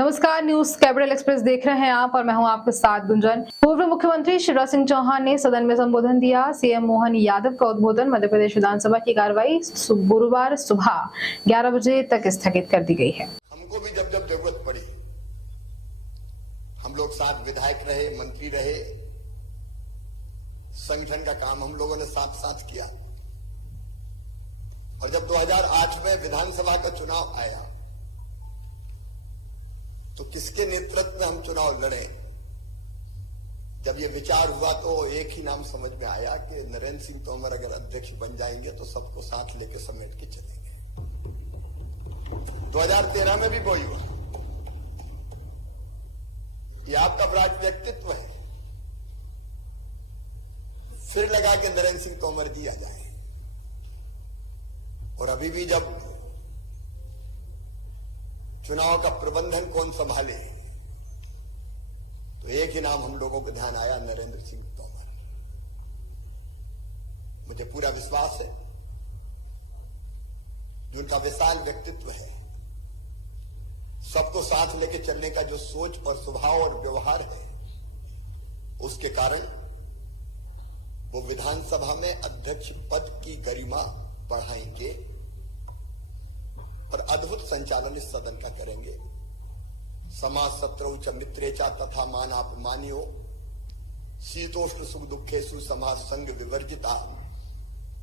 नमस्कार, news capital express देख रहे हैं आप और मैं हूं आपके साथ गुंजन। पूर्व मुख्यमंत्री शिवराज सिंह चौहान ने सदन में संबोधन दिया। सीएम मोहन यादव का उद्बोधन। मध्य प्रदेश विधानसभा की कार्रवाई गुरुवार सुबह 11 बजे तक स्थगित कर दी गई है। हमको भी जब जब जरूरत पड़ी हम लोग साथ विधायक रहे, मंत्री रहे, संगठन का काम हम लोगों ने साथ साथ किया। और जब 2008 में विधानसभा का चुनाव आया तो किसके नेतृत्व में हम चुनाव लड़े। जब ये विचार हुआ तो एक ही नाम समझ में आया कि नरेंद्र सिंह तोमर अगर अध्यक्ष बन जाएंगे तो सबको साथ लेके समेट के चलेंगे। 2013 में भी वही हुआ। ये आपका ब्राट व्यक्तित्व है। फिर लगा कि नरेंद्र सिंह तोमर जी आ जाए। और अभी भी जब चुनाव का प्रबंधन कौन संभाले तो एक ही नाम हम लोगों को ध्यान आया, नरेंद्र सिंह तोमर। मुझे पूरा विश्वास है जो उनका विशाल व्यक्तित्व है, सबको साथ लेके चलने का जो सोच और स्वभाव और व्यवहार है, उसके कारण वो विधानसभा में अध्यक्ष पद की गरिमा बढ़ाएंगे और अद्भुत संचालन इस सदन का करेंगे। समाज शत्रु च मित्रेचा तथा मान अपमानियो शीतोष्ण सुख दुखेशु समाज संग विवर्जिता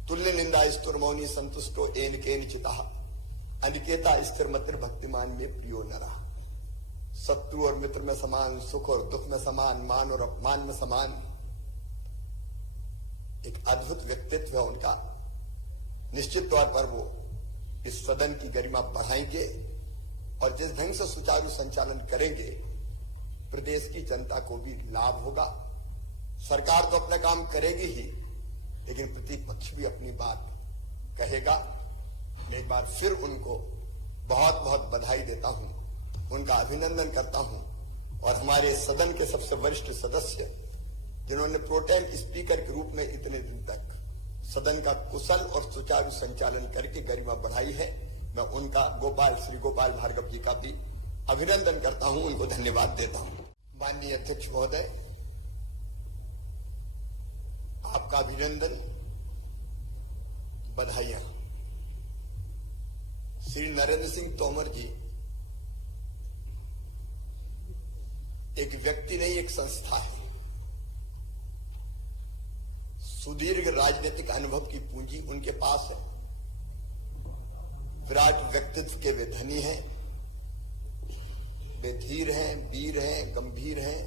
तुल्य निंदा स्तुर्मौनी संतुष्टो एन केन चिता अनिकेता स्थिर मतिर भक्तिमान में प्रियो नरा। शत्रु और मित्र में समान, सुख और दुख में समान, मान और अपमान में समान। एक अद्भुत व्यक्तित्व है उनका। निश्चित तौर पर वो इस सदन की गरिमा बढ़ाएंगे और जिस ढंग से सुचारू संचालन करेंगे प्रदेश की जनता को भी लाभ होगा। सरकार तो अपना काम करेगी ही, लेकिन प्रतिपक्ष भी अपनी बात कहेगा। मैं एक बार फिर उनको बहुत बहुत बधाई देता हूं, उनका अभिनंदन करता हूं। और हमारे सदन के सबसे वरिष्ठ सदस्य जिन्होंने प्रोटेम स्पीकर के रूप में इतने दिन तक सदन का कुशल और सुचारू संचालन करके गरिमा बढ़ाई है, मैं उनका श्री गोपाल भार्गव जी का भी अभिनंदन करता हूं, उनको धन्यवाद देता हूं। माननीय अध्यक्ष महोदय, आपका अभिनंदन, बधाइयां। श्री नरेंद्र सिंह तोमर जी एक व्यक्ति नहीं, एक संस्था है। सुदीर्घ राजनीतिक अनुभव की पूंजी उनके पास है। विराट व्यक्तित्व के वे धनी हैं, वे धीर हैं, वीर हैं, गंभीर हैं।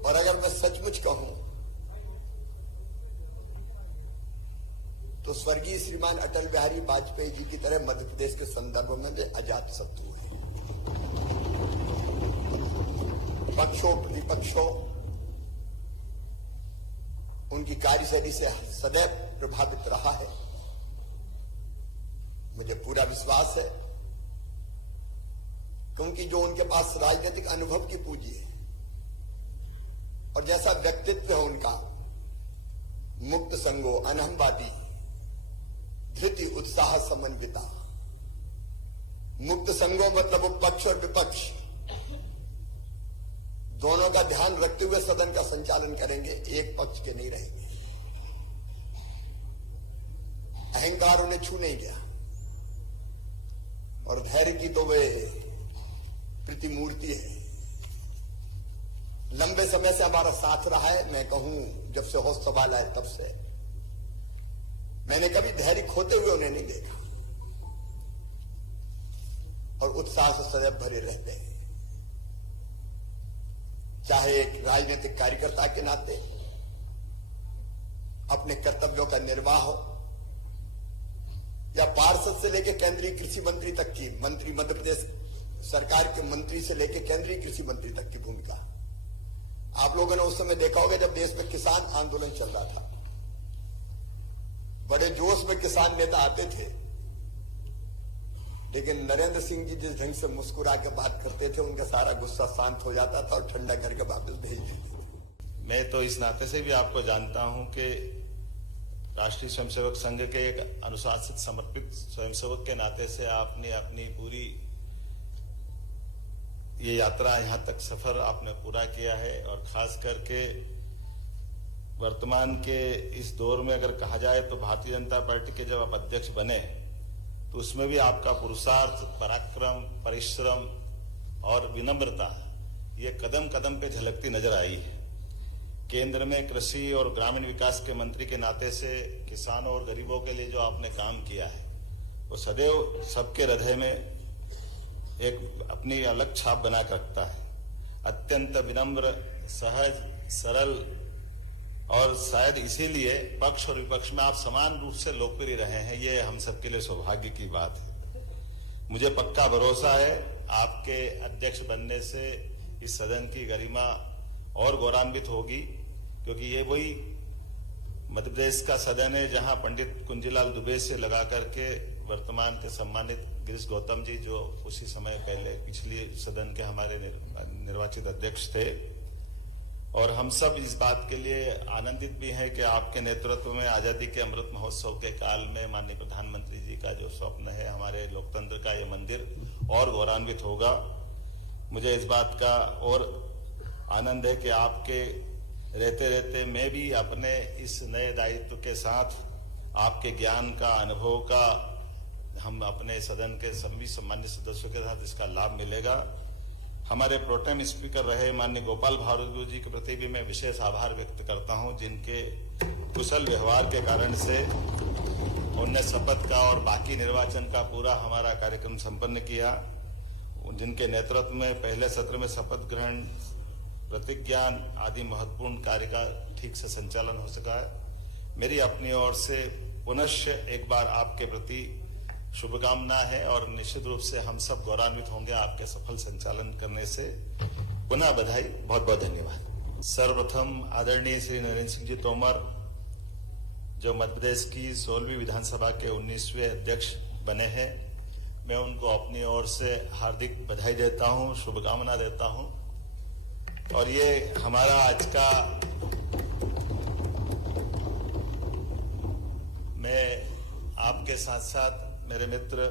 और अगर मैं सचमुच कहूं तो स्वर्गीय श्रीमान अटल बिहारी वाजपेयी जी की तरह मध्य प्रदेश के संदर्भ में वे अजात शत्रु हैं। पक्षों प्रतिपक्षों उनकी कार्यशैली से सदैव प्रभावित रहा है। मुझे पूरा विश्वास है क्योंकि जो उनके पास राजनीतिक अनुभव की पूंजी है और जैसा व्यक्तित्व है उनका, मुक्त संगो, अनहमवादी, धृति उत्साह समन्विता। मुक्त संगो मतलब वो पक्ष और विपक्ष दोनों का ध्यान रखते हुए सदन का संचालन करेंगे, एक पक्ष के नहीं रहेंगे। अहंकार उन्हें छू नहीं गया और धैर्य की तो वे प्रतिमूर्ति है। लंबे समय से हमारा साथ रहा है। मैं कहूं जब से होश संभाल आए तब से मैंने कभी धैर्य खोते हुए उन्हें नहीं देखा और उत्साह से सदैव भरे रहते हैं। चाहे एक राजनीतिक कार्यकर्ता के नाते अपने कर्तव्यों का निर्वाह हो या पार्षद से लेकर केंद्रीय कृषि मंत्री तक की, मंत्री मध्य प्रदेश सरकार के मंत्री से लेकर केंद्रीय कृषि मंत्री तक की भूमिका। आप लोगों ने उस समय देखा होगा जब देश में किसान आंदोलन चल रहा था, बड़े जोश में किसान नेता आते थे, लेकिन नरेंद्र सिंह जी जिस ढंग से मुस्कुरा के बात करते थे उनका सारा गुस्सा शांत हो जाता था और ठंडा करके वापस भेज देते थे। मैं तो इस नाते से भी आपको जानता हूं कि राष्ट्रीय स्वयंसेवक संघ के एक अनुशासित समर्पित स्वयंसेवक के नाते से आपने अपनी पूरी ये यात्रा यहाँ तक सफर आपने पूरा किया है और खास करके वर्तमान के इस दौर में अगर कहा जाए तो भारतीय जनता पार्टी के जब आप अध्यक्ष बने तो उसमें भी आपका पुरुषार्थ, पराक्रम, परिश्रम और विनम्रता ये कदम कदम पे झलकती नजर आई है। केंद्र में कृषि और ग्रामीण विकास के मंत्री के नाते से किसानों और गरीबों के लिए जो आपने काम किया है वो सदैव सबके हृदय में एक अपनी अलग छाप बना कर रखता है। अत्यंत विनम्र, सहज, सरल और शायद इसीलिए पक्ष और विपक्ष में आप समान रूप से लोकप्रिय रहे हैं। ये हम सबके लिए सौभाग्य की बात है। मुझे पक्का भरोसा है आपके अध्यक्ष बनने से इस सदन की गरिमा और गौरवान्वित होगी, क्योंकि ये वही मध्य प्रदेश का सदन है जहां पंडित कुंजीलाल दुबे से लगा करके वर्तमान के सम्मानित गिरीश गौतम जी जो उसी समय पहले पिछली सदन के हमारे निर्वाचित अध्यक्ष थे, और हम सब इस बात के लिए आनंदित भी हैं कि आपके नेतृत्व में आजादी के अमृत महोत्सव के काल में माननीय प्रधानमंत्री जी का जो स्वप्न है हमारे लोकतंत्र का ये मंदिर और गौरवान्वित होगा। मुझे इस बात का और आनंद है कि आपके रहते रहते मैं भी अपने इस नए दायित्व के साथ आपके ज्ञान का, अनुभव का हम अपने सदन के सभी सम्मानित सदस्यों के साथ इसका लाभ मिलेगा। हमारे प्रोटेम स्पीकर रहे माननीय गोपाल भार्गव जी के प्रति भी मैं विशेष आभार व्यक्त करता हूं, जिनके कुशल व्यवहार के कारण से उनने शपथ का और बाकी निर्वाचन का पूरा हमारा कार्यक्रम संपन्न किया। जिनके नेतृत्व में पहले सत्र में शपथ ग्रहण, प्रतिज्ञा आदि महत्वपूर्ण कार्य का ठीक से संचालन हो सका है। मेरी अपनी ओर से पुनश्च एक बार आपके प्रति शुभकामना है और निश्चित रूप से हम सब गौरवान्वित होंगे आपके सफल संचालन करने से। पुनः बधाई, बहुत बहुत धन्यवाद। सर्वप्रथम आदरणीय श्री नरेंद्र सिंह जी तोमर जो मध्य प्रदेश की 16वीं विधानसभा के 19वें अध्यक्ष बने हैं, मैं उनको अपनी ओर से हार्दिक बधाई देता हूं, शुभकामना देता हूं। और ये हमारा आज का मैं आपके साथ साथ मेरे मित्र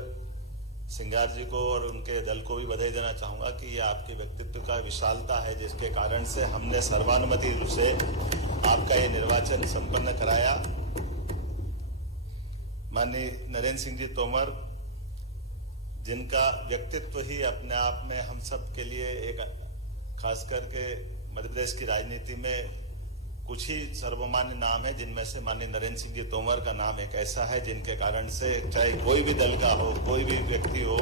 सिंगार जी को और उनके दल को भी बधाई देना चाहूंगा कि ये आपके व्यक्तित्व का विशालता है जिसके कारण से हमने सर्वानुमति रूप से आपका ये निर्वाचन संपन्न कराया। माननीय नरेंद्र सिंह जी तोमर जिनका व्यक्तित्व ही अपने आप में हम सब के लिए एक खास करके मध्य प्रदेश की राजनीति में कुछ ही सर्वमान्य नाम है, जिनमें से माननीय नरेंद्र सिंह जी तोमर का नाम एक ऐसा है जिनके कारण से चाहे कोई भी दल का हो, कोई भी व्यक्ति हो,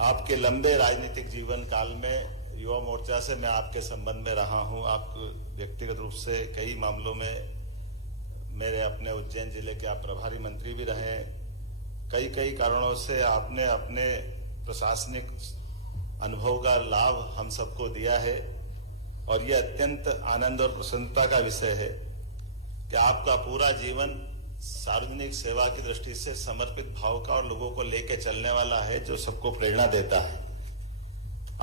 आपके लंबे राजनीतिक जीवन काल में युवा मोर्चा से मैं आपके संबंध में रहा हूं। आप व्यक्तिगत रूप से कई मामलों में मेरे अपने उज्जैन जिले के आप प्रभारी मंत्री भी रहे। कई कारणों से आपने अपने प्रशासनिक अनुभव का लाभ हम सबको दिया है और ये अत्यंत आनंद और प्रसन्नता का विषय है कि आपका पूरा जीवन सार्वजनिक सेवा की दृष्टि से समर्पित भाव का और लोगों को लेके चलने वाला है, जो सबको प्रेरणा देता है।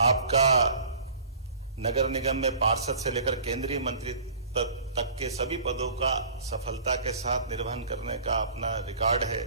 आपका नगर निगम में पार्षद से लेकर केंद्रीय मंत्री तक के सभी पदों का सफलता के साथ निर्वहन करने का अपना रिकॉर्ड है।